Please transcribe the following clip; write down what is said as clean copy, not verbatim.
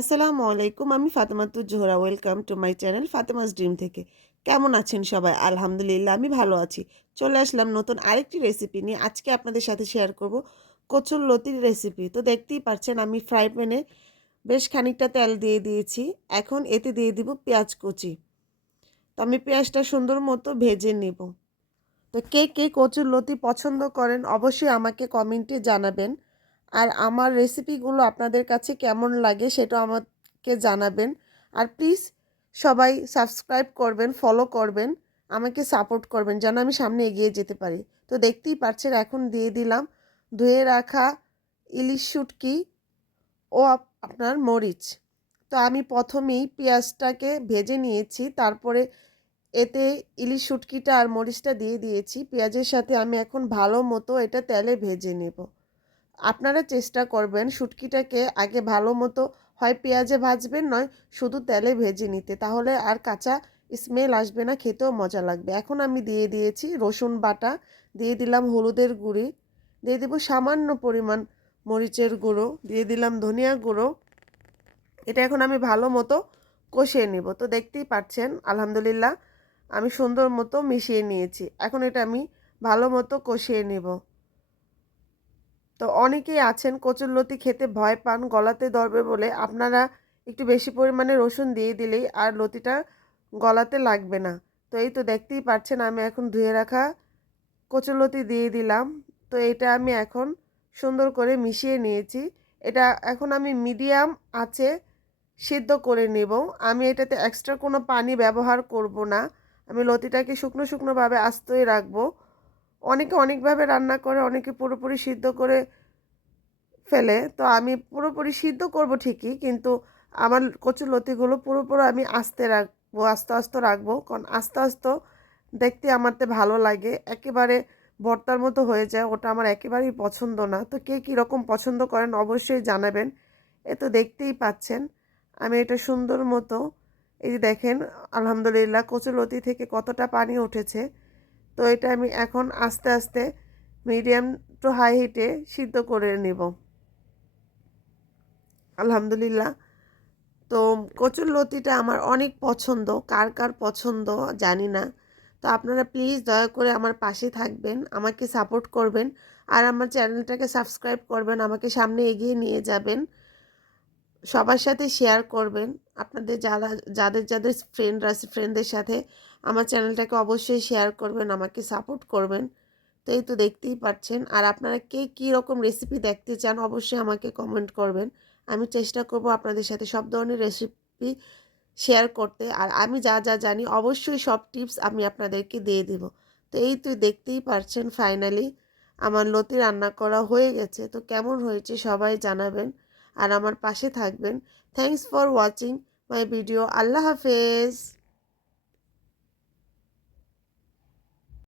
আসসালামু আলাইকুম। আমি Fatematuz Zohra. Welcome to my channel Fatema's dream থেকে। কেমন আছেন সবাই? আলহামদুলিল্লাহ আমি ভালো আছি। চলে আসলাম নতুন আরেকটি রেসিপি নিয়ে। আজকে আপনাদের সাথে শেয়ার করব কচুরলতির রেসিপি। তো দেখতেই পাচ্ছেন আমি ফ্রাই প্যানে বেশ খানিকটা তেল দিয়ে দিয়েছি। এখন এতে দিয়ে দিব পেঁয়াজ কুচি। তো আমি পেঁয়াজটা সুন্দর মতো ভেজে নেব। তো কে কে কচুরলতি পছন্দ করেন অবশ্যই আমাকে কমেন্টে জানাবেন। আর আমার রেসিপিগুলো আপনাদের কাছে কেমন লাগে সেটাও আমাকে জানাবেন। আর প্লিজ সবাই সাবস্ক্রাইব করবেন, ফলো করবেন, আমাকে সাপোর্ট করবেন যেন আমি সামনে এগিয়ে যেতে পারি। তো দেখতেই পাচ্ছেন এখন দিয়ে দিলাম ধুয়ে রাখা ইলিশ শুটকি ও আপনার মরিচ। তো আমি প্রথমেই পেঁয়াজটাকে ভেজে নিয়েছি, তারপরে এতে ইলিশ শুটকিটা আর মরিচটা দিয়ে দিয়েছি। পেঁয়াজের সাথে আমি এখন ভালো মতো এটা তেলে ভেজে নেব। আপনারা চেষ্টা করবেন শুটকিটাকে আগে ভালো মতো হয় পেঁয়াজে ভাজবেন, নয় শুধু তেলে ভেজে নিতে, তাহলে আর কাঁচা স্মেল আসবে না, খেতেও মজা লাগবে। এখন আমি দিয়ে দিয়েছি রসুন বাটা, দিয়ে দিলাম হলুদের গুঁড়ি, দিয়ে দেবো সামান্য পরিমাণ মরিচের গুঁড়ো, দিয়ে দিলাম ধনিয়া গুঁড়ো। এটা এখন আমি ভালো মতো কষিয়ে নিব। তো দেখতেই পাচ্ছেন আলহামদুলিল্লাহ আমি সুন্দর মতো মিশিয়ে নিয়েছি। এখন এটা আমি ভালো মতো কষিয়ে নেব। তো অনেকেই আছেন কচুরলতি খেতে ভয় পান, গলাতে ধরবে বলে। আপনারা একটু বেশি পরিমাণে রসুন দিয়ে দিলেই আর লতিটা গলাতে লাগবে না। তো এই তো দেখতেই পাচ্ছেন আমি এখন ধুয়ে রাখা কচুরলতি দিয়ে দিলাম। তো এটা আমি এখন সুন্দর করে মিশিয়ে নিয়েছি। এটা এখন আমি মিডিয়াম আঁচে সিদ্ধ করে নেব। আমি এটাতে এক্সট্রা কোনো পানি ব্যবহার করব না। আমি লতিটাকে শুকনো শুকনোভাবে আস্তই রাখবো। অনেকে অনেকভাবে রান্না করে, অনেকে পুরোপুরি সিদ্ধ করে ফেলে। তো আমি পুরোপুরি সিদ্ধ করব ঠিকই, কিন্তু আমার কচুরলতিগুলো পুরোপুরি আমি আস্তে রাখবো, আস্তে আস্তে রাখবো, কারণ আস্তে আস্তে দেখতে আমারতে ভালো লাগে। একেবারে ভর্তার মতো হয়ে যায়, ওটা আমার একেবারেই পছন্দ না। তো কে কীরকম পছন্দ করেন অবশ্যই জানাবেন। এ তো দেখতেই পাচ্ছেন আমি এটা সুন্দর মতো, এই যে দেখেন আলহামদুলিল্লাহ কচুরলতি থেকে কতটা পানি উঠেছে। তো এটা আমি এখন আস্তে আস্তে মিডিয়াম টু হাই হিটে সিদ্ধ করে নেব আলহামদুলিল্লাহ। তো কচুরলতিটা আমার অনেক পছন্দ, কার কার পছন্দ জানি না। তো আপনারা প্লিজ দয়া করে আমার পাশে থাকবেন, আমাকে সাপোর্ট করবেন, আর আমার চ্যানেলটাকে সাবস্ক্রাইব করবেন, আমাকে সামনে এগিয়ে নিয়ে যাবেন, সবার সাথে শেয়ার করবেন। আপনাদের যাদের যাদের ফ্রেন্ড আছে ফ্রেন্ডদের সাথে আমার চ্যানেলটাকে অবশ্যই শেয়ার করবেন, আমাকে সাপোর্ট করবেন। তো এই তো দেখতেই পাচ্ছেন। আর আপনারা কে কী রকম রেসিপি দেখতে চান অবশ্যই আমাকে কমেন্ট করবেন। আমি চেষ্টা করব আপনাদের সাথে সব ধরনের রেসিপি শেয়ার করতে। আর আমি যা যা জানি অবশ্যই সব টিপস আমি আপনাদেরকে দিয়ে দেব। তো এই তো দেখতেই পাচ্ছেন ফাইনালি আমার লতি রান্না করা হয়ে গেছে। তো কেমন হয়েছে সবাই জানাবেন আর আমার পাশে থাকবেন। Thanks for watching my video. আল্লাহ হাফেজ।